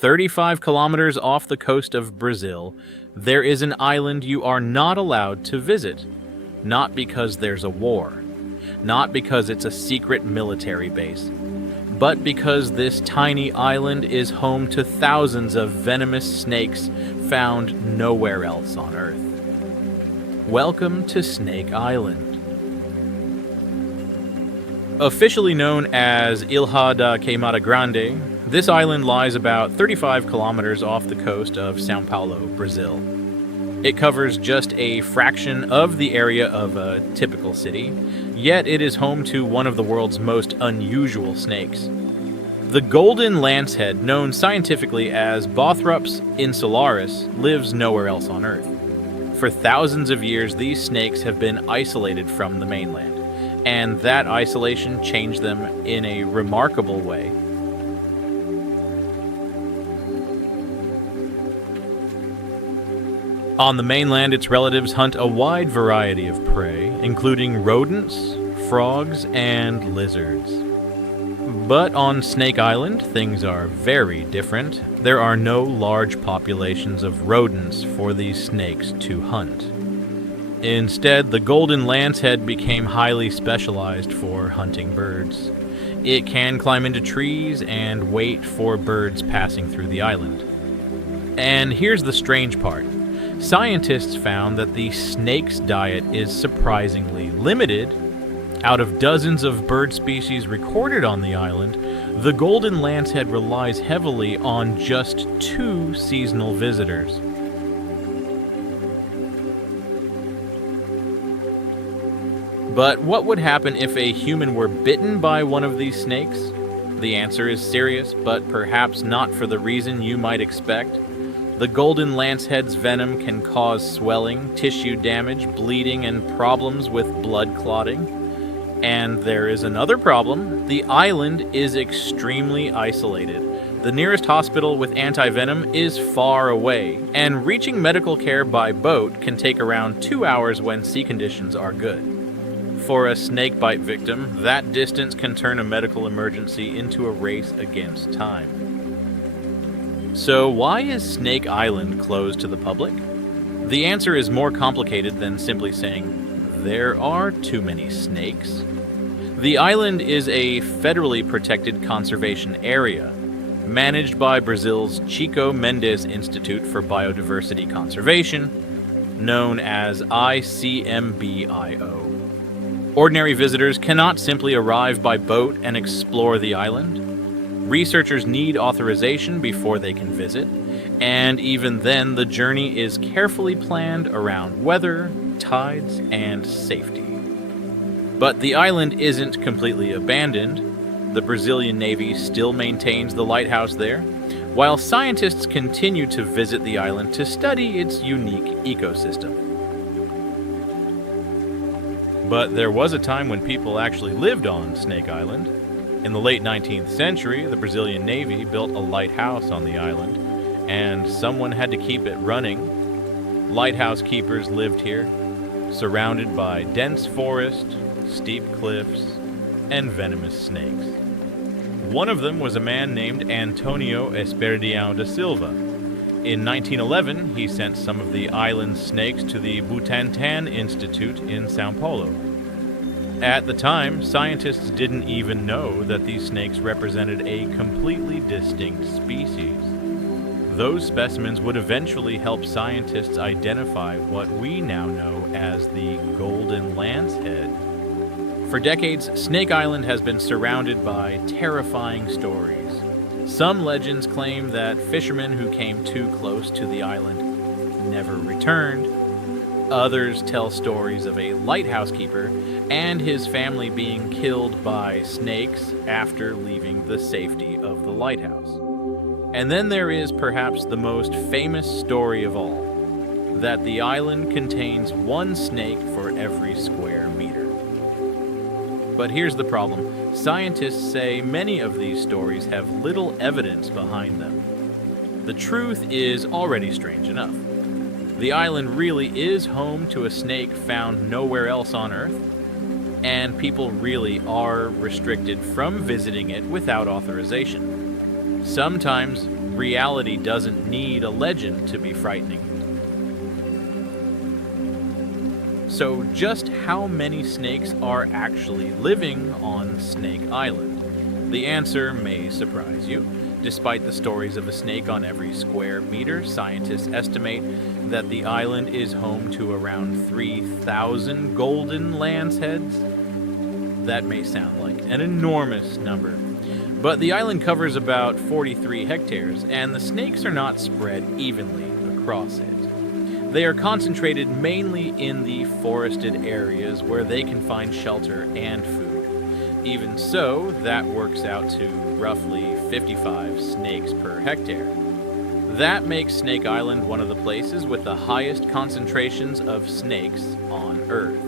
35 kilometers off the coast of Brazil, there is an island you are not allowed to visit. Not because there's a war, not because it's a secret military base, but because this tiny island is home to thousands of venomous snakes found nowhere else on Earth. Welcome to Snake Island. Officially known as Ilha da Queimada Grande, this island lies about 35 kilometers off the coast of São Paulo, Brazil. It covers just a fraction of the area of a typical city, yet it is home to one of the world's most unusual snakes. The Golden Lancehead, known scientifically as Bothrops insularis, lives nowhere else on Earth. For thousands of years, these snakes have been isolated from the mainland, and that isolation changed them in a remarkable way. On the mainland, its relatives hunt a wide variety of prey, including rodents, frogs, and lizards. But on Snake Island, things are very different. There are no large populations of rodents for these snakes to hunt. Instead, the Golden Lancehead became highly specialized for hunting birds. It can climb into trees and wait for birds passing through the island. And here's the strange part. Scientists found that the snake's diet is surprisingly limited. Out of dozens of bird species recorded on the island, the Golden Lancehead relies heavily on just 2 seasonal visitors. But what would happen if a human were bitten by one of these snakes? The answer is serious, but perhaps not for the reason you might expect. The Golden Lancehead's venom can cause swelling, tissue damage, bleeding, and problems with blood clotting. And there is another problem. The island is extremely isolated. The nearest hospital with anti-venom is far away, and reaching medical care by boat can take around 2 hours when sea conditions are good. For a snakebite victim, that distance can turn a medical emergency into a race against time. So why is Snake Island closed to the public? The answer is more complicated than simply saying, there are too many snakes. The island is a federally protected conservation area, managed by Brazil's Chico Mendes Institute for Biodiversity Conservation, known as ICMBio. Ordinary visitors cannot simply arrive by boat and explore the island. Researchers need authorization before they can visit, and even then the journey is carefully planned around weather, tides, and safety. But the island isn't completely abandoned. The Brazilian Navy still maintains the lighthouse there, while scientists continue to visit the island to study its unique ecosystem. But there was a time when people actually lived on Snake Island. In the late 19th century, the Brazilian Navy built a lighthouse on the island, and someone had to keep it running. Lighthouse keepers lived here, surrounded by dense forest, steep cliffs, and venomous snakes. One of them was a man named Antonio Esperidião da Silva. In 1911, he sent some of the island's snakes to the Butantan Institute in São Paulo. At the time, scientists didn't even know that these snakes represented a completely distinct species. Those specimens would eventually help scientists identify what we now know as the Golden Lancehead. For decades, Snake Island has been surrounded by terrifying stories. Some legends claim that fishermen who came too close to the island never returned. Others tell stories of a lighthouse keeper and his family being killed by snakes after leaving the safety of the lighthouse. And then there is perhaps the most famous story of all, that the island contains 1 snake for every square meter. But here's the problem. Scientists say many of these stories have little evidence behind them. The truth is already strange enough. The island really is home to a snake found nowhere else on Earth, and people really are restricted from visiting it without authorization. Sometimes reality doesn't need a legend to be frightening. So just how many snakes are actually living on Snake Island? The answer may surprise you. Despite the stories of a snake on every square meter, scientists estimate that the island is home to around 3,000 Golden Lanceheads. That may sound like an enormous number, but the island covers about 43 hectares, and the snakes are not spread evenly across it. They are concentrated mainly in the forested areas where they can find shelter and food. Even so, that works out to roughly 55 snakes per hectare. That makes Snake Island one of the places with the highest concentrations of snakes on Earth.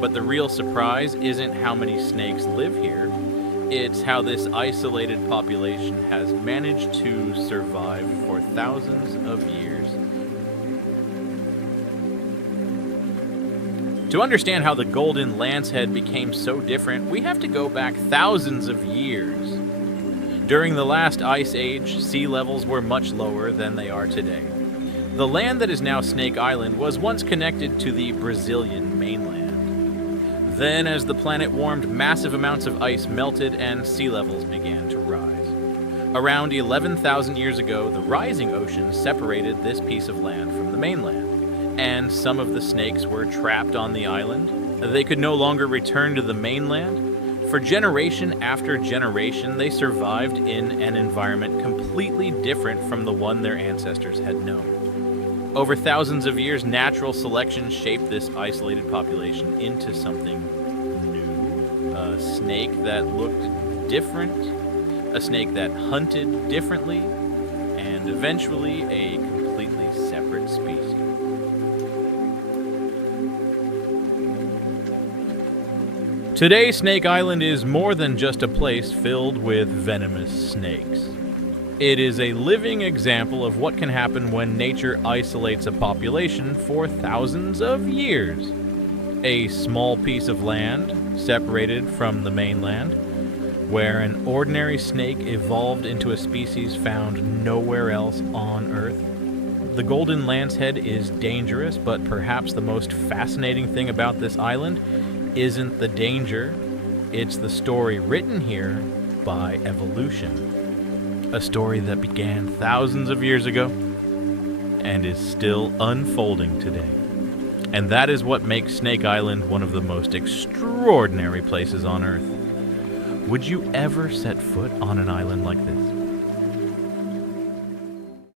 But the real surprise isn't how many snakes live here, it's how this isolated population has managed to survive for thousands of years. To understand how the Golden Lancehead became so different, we have to go back thousands of years. During the last ice age, sea levels were much lower than they are today. The land that is now Snake Island was once connected to the Brazilian mainland. Then, as the planet warmed, massive amounts of ice melted and sea levels began to rise. Around 11,000 years ago, the rising ocean separated this piece of land from the mainland, and some of the snakes were trapped on the island. They could no longer return to the mainland. For generation after generation, they survived in an environment completely different from the one their ancestors had known. Over thousands of years, natural selection shaped this isolated population into something new. A snake that looked different, a snake that hunted differently, and eventually a completely separate species. Today, Snake Island is more than just a place filled with venomous snakes. It is a living example of what can happen when nature isolates a population for thousands of years. A small piece of land, separated from the mainland, where an ordinary snake evolved into a species found nowhere else on Earth. The Golden Lancehead is dangerous, but perhaps the most fascinating thing about this island isn't the danger, it's the story written here by evolution. A story that began thousands of years ago and is still unfolding today. And that is what makes Snake Island one of the most extraordinary places on Earth. Would you ever set foot on an island like this?